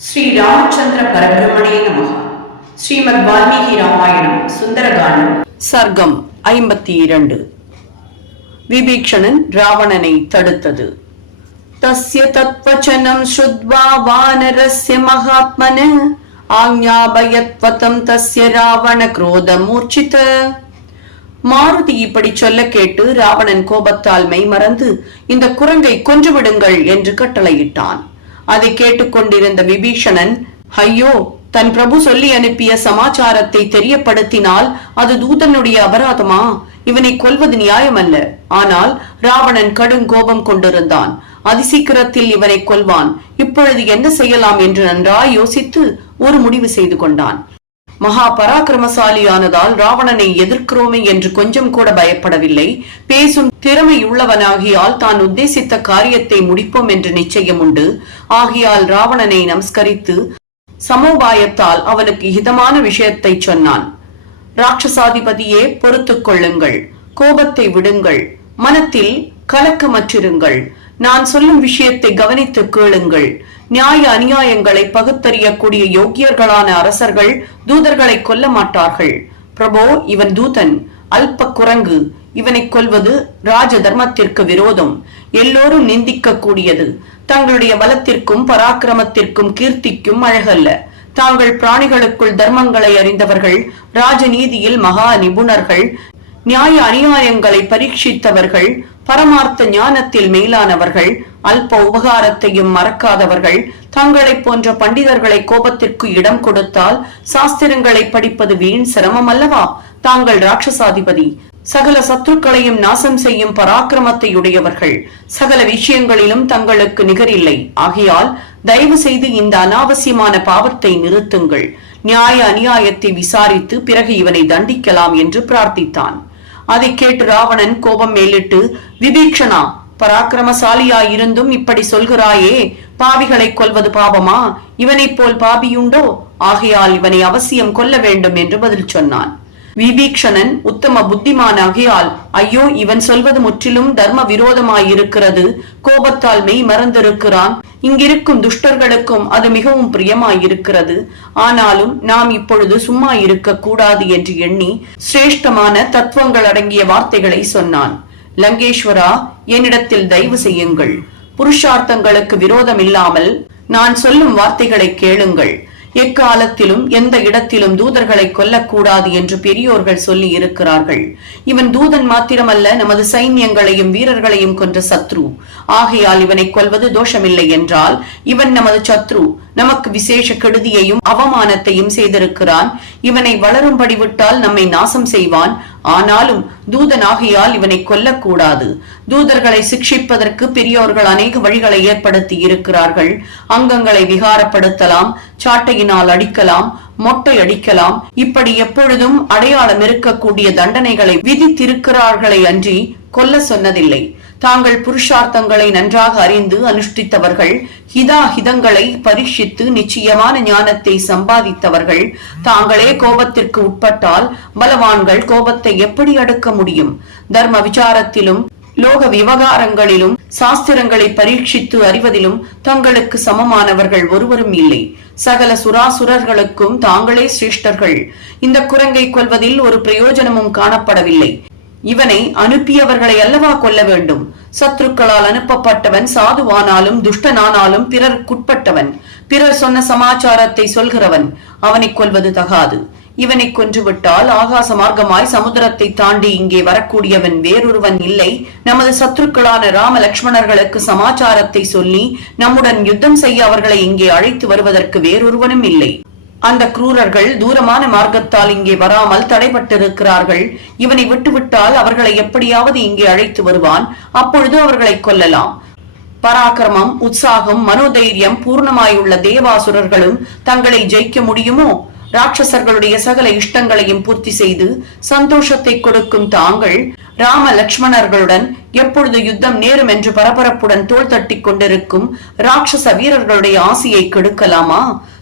శ్రీ రామచంద్ర పరబ్రహ్మణే నమ ஸ்ரீமத் வால்மீகி ராமாயணம் சுந்தரகாண்டம் சர்க்கம் ஐம்பத்தி இரண்டு விபீக்ஷணன் ராவணனை தடுத்தது தஸ்ய தத்வச்சனம் ஸ்ருத்வா வானரஸ்ய மகாத்மன ஆஞ்ஞாபயத்வதம் தஸ்ய ராவண குரோத மூர்ச்சித மாருதி இப்படி சொல்ல கேட்டு ராவணன் கோபத்தால் மெய்மறந்து இந்த குரங்கை கொன்றுவிடுங்கள் என்று கட்டளையிட்டான் அதை கேட்டுக்கொண்டிருந்த விபீஷணன் ஐயோ தன் பிரபு சொல்லி அனுப்பிய சமாச்சாரத்தை தெரியப்படுத்தினால் அது தூதனுடைய அபராதமா? இவனை கொல்வது நியாயமல்ல. ஆனால் ராவணன் கடும் கோபம் கொண்டிருந்தான். அதிசீக்கிரத்தில் இவனை கொல்வான். இப்பொழுது என்ன செய்யலாம்? என்று நன்றாய் யோசித்து ஒரு முடிவு செய்து கொண்டான். மகா பராக்கிரமசாலியானதால் ராவணனை எதிர்க்கிறோமே என்று கொஞ்சம் கூட பயப்படவில்லை. பேசும் திறமையுள்ளவனாகியால் தான் உத்தேசித்த காரியத்தை முடிப்போம் என்று நிச்சயம் உண்டு. ஆகியால் ராவணனை நமஸ்கரித்து சமோபாயத்தால் அவனுக்கு ஹிதமான விஷயத்தை சொன்னான். ராட்சசாதிபதியே பொறுத்துக் கொள்ளுங்கள். கோபத்தை விடுங்கள். மனத்தில் கலக்கமற்றிருங்கள். நான் சொல்லும் விஷயத்தை கவனித்து கேளுங்கள். நியாய அநியாயங்களை பகுத்தறியக்கூடிய யோக்கியர்களான அரசர்கள் தூதர்களை கொல்ல மாட்டார்கள். பிரபோ இவன் தூதன். அல்ப குரங்கு. இவனை கொல்வது ராஜ தர்மத்திற்கு விரோதம். எல்லோரும் நிந்திக்க கூடியது தங்களுடைய பலத்திற்கும் பராக்கிரமத்திற்கும் கீர்த்திக்கும் அழகல்ல. தாங்கள் பிராணிகளுக்குள் தர்மங்களை அறிந்தவர்கள் ராஜநீதியில் மகா நிபுணர்கள் நியாய அநியாயங்களை பரீட்சித்தவர்கள் பரமார்த்த ஞானத்தில் மேலானவர்கள் அல்ப உபகாரத்தையும் மறக்காதவர்கள் தங்களைப் போன்ற பண்டிதர்களை கோபத்திற்கு இடம் கொடுத்தால் சாஸ்திரங்களை படிப்பது வீண் சிரமம் அல்லவா? தாங்கள் ராட்சசாதிபதி. சகல சத்துருக்களையும் நாசம் செய்யும் பராக்கிரமத்தை உடையவர்கள் சகல விஷயங்களிலும் தங்களுக்கு நிகரில்லை. ஆகையால் தயவு செய்து இந்த அனாவசியமான பாவத்தை நிறுத்துங்கள். நியாய அநியாயத்தை விசாரித்து பிறகு இவனை தண்டிக்கலாம் என்று பிரார்த்தித்தான். அதை கேட்டு ராவணன் கோபம் மேலிட்டு விபீக்ஷனா பராக்கிரமசாலியாயிருந்தும் இப்படி சொல்கிறாயே பாவிகளை கொல்வது பாவமா? இவனைப் போல் பாபியுண்டோ ஆகையால் இவனை அவசியம் கொல்ல வேண்டும் என்று பதில் சொன்னான். விபீக்ஷணன் உத்தம புத்திமானாகியால் ஐயோ இவன் சொல்வது முற்றிலும் தர்ம விரோதமாயிருக்கிறது கோபத்தால் மெய் மறந்திருக்கிறான். இங்கிருக்கும் துஷ்டர்களுக்கும் அது மிகவும் பிரியமாயிருக்கிறது. ஆனாலும் நாம் இப்பொழுது சும்மா இருக்க கூடாது என்று எண்ணி சிரேஷ்டமான தத்துவங்கள் அடங்கிய வார்த்தைகளை சொன்னான். லங்கேஸ்வரா என்னிடத்தில் தயவு செய்யுங்கள். புருஷார்த்தங்களுக்கு விரோதம் இல்லாமல் நான் சொல்லும் வார்த்தைகளை கேளுங்கள். எக்காலத்திலும் எந்த இடத்திலும் தூதர்களை கொல்லக்கூடாது என்று பெரியோர்கள் சொல்லி இருக்கிறார்கள். இவன் தூதன் மாத்திரமல்ல நமது சைன்யங்களையும் வீரர்களையும் கொன்ற சத்ரு. ஆகையால் இவனை கொல்வது தோஷமில்லை என்றால் இவன் நமது சத்ரு. நமக்கு விசேஷ கெடுதியையும் அவமானத்தையும் செய்திருக்கிறான். இவனை வளரும்படி விட்டால் நம்மை நாசம் செய்வான். ஆனாலும் தூதனாகியால் இவனை கொல்லக்கூடாது. தூதர்களை சிக்ஷிப்பதற்கு பெரியோர்கள் அநேக வழிகளை ஏற்படுத்தி இருக்கிறார்கள். அங்கங்களை விகாரப்படுத்தலாம் சாட்டையினால் அடிக்கலாம் மொட்டை அடிக்கலாம். இப்படி எப்பொழுதும் அடையாளம் இருக்கக்கூடிய தண்டனைகளை விதித்திருக்கிறார்களை அன்றி கொல்ல சொன்னதில்லை. தாங்கள் புருஷார்த்தங்களை நன்றாக அறிந்து அனுஷ்டித்தவர்கள் ஹிதா ஹிதங்களை பரீட்சித்து நிச்சயமான ஞானத்தை சம்பாதித்தவர்கள் தாங்களே கோபத்திற்கு உட்பட்டால் பலவான்கள் கோபத்தை எப்படி அடுக்க முடியும்? தர்ம விசாரத்திலும் லோக விவகாரங்களிலும் சாஸ்திரங்களை பரீட்சித்து அறிவதிலும் தங்களுக்கு சமமானவர்கள் ஒருவரும் இல்லை. சகல சுராசுரர்களுக்கும் தாங்களே சிரேஷ்டர்கள். இந்த குரங்கை கொல்வதில் ஒரு பிரயோஜனமும் காணப்படவில்லை. இவனை அனுப்பியவர்களை அல்லவா கொல்ல வேண்டும்? சத்ருக்களால் அனுப்பப்பட்டவன் சாதுவானாலும் துஷ்டனானாலும் பிறர்க்குட்பட்டவன். பிறர் சொன்ன சமாச்சாரத்தை சொல்கிறவன். அவனை கொல்வது தகாது. இவனை கொன்றுவிட்டால் ஆகாச மார்க்கமாய் சமுத்திரத்தை தாண்டி இங்கே வரக்கூடியவன் வேறொருவன் இல்லை. நமது சத்துருக்களான ராம லக்ஷ்மணர்களுக்கு சமாச்சாரத்தை சொல்லி நம்முடன் யுத்தம் செய்ய அவர்களை இங்கே அழைத்து வருவதற்கு வேறொருவனும் இல்லை. அந்த குரூரர்கள் தூரமான மார்க்கத்தால் இங்கே வராமல் தடைபட்டிருக்கிறார்கள். இவனை விட்டுவிட்டால் அவர்களை எப்படியாவது இங்கே அழைத்து வருவான். அப்பொழுது அவர்களை கொல்லலாம். பராக்கிரமம் உற்சாகம் மனோதைரியம் பூர்ணமாயுள்ள தேவாசுரர்களும் தங்களை ஜெயிக்க முடியுமோ? ராட்சசர்களுடைய சகல இஷ்டங்களையும் பூர்த்தி செய்து சந்தோஷத்தை கொடுக்கும் தாங்கள் ராம லட்சுமணர்களுடன் எப்பொழுது யுத்தம் நேரும் என்று பரபரப்புடன் தோள் தட்டி கொண்டிருக்கும் ராட்சச வீரர்களுடைய ஆசையை கெடுக்கலாமா?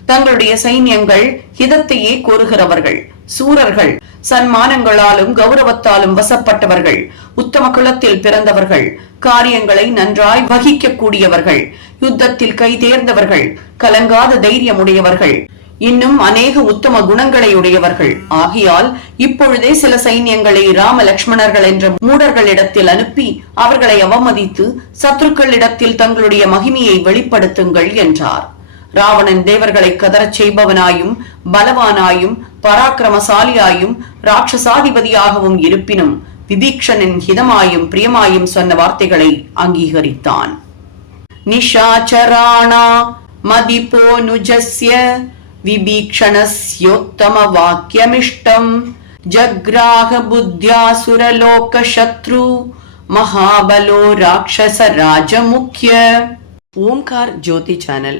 தங்களுடைய சைன்யங்கள் ஹிதத்தையே கோருகிறவர்கள் சூரர்கள் சன்மானங்களாலும் கௌரவத்தாலும் வசப்பட்டவர்கள் உத்தம குலத்தில் பிறந்தவர்கள் காரியங்களை நன்றாய் வகிக்க கூடியவர்கள் யுத்தத்தில் கைதேர்ந்தவர்கள் கலங்காத தைரியமுடையவர்கள் இன்னும் அநேக உத்தம குணங்களை உடையவர்கள் ஆகையால் இப்பொழுதே சில சைன்யங்களை ராம லக்ஷ்மணர்கள் என்ற மூடர்களிடத்தில் அனுப்பி அவர்களை அவமதித்து சத்துருக்களிடத்தில் தங்களுடைய மகிமையை வெளிப்படுத்துங்கள் என்றார். ராவணன் தேவர்களை கதறச் செய்பவனாயும் பலவானாயும் பராக்கிரமசாலியாயும் ராட்சசாதிபதியாகவும் இருப்பினும் விபீக்ஷனின் ஹிதமாயும் பிரியமாயும் சொன்ன வார்த்தைகளை அங்கீகரித்தான். நிஷாச்சராணா மதிபோனுஜஸ்ய விபீக்ஷணஸ்யோத்தம வாக்கியமிஷ்டம் ஜக்ராக புத்தியாசுரலோக சத்ரு மகாபலோ ராட்சச ராஜமுக்கிய ஓம்கார் ஜோதி சேனல்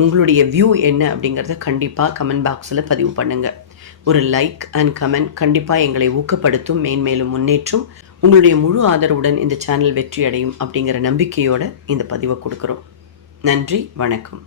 உங்களுடைய வியூ என்ன அப்படிங்கிறத கண்டிப்பாக கமெண்ட் பாக்ஸில் பதிவு பண்ணுங்கள் ஒரு லைக் அண்ட் கமெண்ட் கண்டிப்பாக எங்களை ஊக்கப்படுத்தும் மேன்மேலும் முன்னேற்றும். உங்களுடைய முழு ஆதரவுடன் இந்த சேனல் வெற்றி அடையும் அப்படிங்கிற நம்பிக்கையோடு இந்த பதிவை கொடுக்குறோம். நன்றி வணக்கம்.